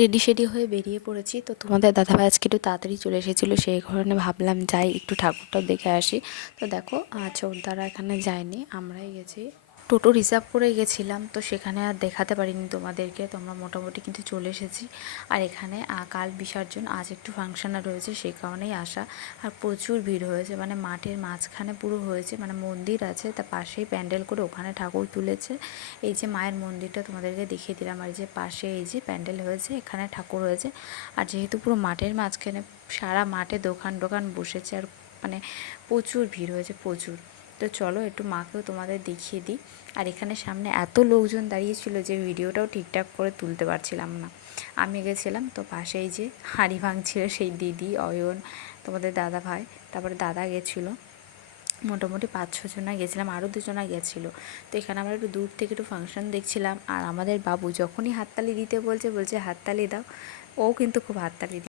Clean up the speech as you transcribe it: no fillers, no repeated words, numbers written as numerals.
Ready shady হয়ে বেরিয়ে পড়েছি। তো তোমাদের দাদাভাই আজকে একটু তাড়াতাড়ি চলে এসেছিলো, সেই কারণে ভাবলাম যাই একটু ঠাকুরটাও দেখে আসি। তো দেখো চোরদারা এখানে যায়নি, আমরাই গেছি। টোটো রিজার্ভ করে গেছিলাম, তো সেখানে আর দেখাতে পারিনি তোমাদেরকে। তোমরা মোটামুটি কিন্তু চলে এসেছি। আর এখানে কাল বিসর্জন, আজ একটু ফাংশন রয়েছে, সেই কারণেই আসা। আর প্রচুর ভিড় হয়েছে, মানে মাঠের মাঝখানে পুরো হয়েছে, মানে মন্দির আছে তার পাশেই প্যান্ডেল করে ওখানে ঠাকুর তুলেছে। এই যে মায়ের মন্দিরটা তোমাদেরকে দেখিয়ে দিলাম, আর যে পাশে এই যে প্যান্ডেল হয়েছে, এখানে ঠাকুর হয়েছে। আর যেহেতু পুরো মাঠের মাঝখানে, সারা মাঠে দোকান টোকান বসেছে, আর মানে প্রচুর ভিড় হয়েছে, প্রচুর। তো চলো একটু মাকেও তোমাদের দেখিয়ে দিই। আর এখানে সামনে এত লোকজন দাঁড়িয়েছিল যে ভিডিওটাও ঠিকঠাক করে তুলতে পারছিলাম না। আমি গেছিলাম, তো পাশেই যে হাঁড়ি ভাঙছিল সেই দিদি, অয়ন, তোমাদের দাদা ভাই, তারপরে দাদা গেছিলো। মোটামুটি 5-6 জনা গেছিলাম, আরও 2 জনা গেছিলো। তো এখানে আমরা একটু দূর থেকে একটু ফাংশন দেখছিলাম। আর আমাদের বাবু যখনই হাততালি দিতে বলছে হাততালি দাও, ও কিন্তু খুব হাততালি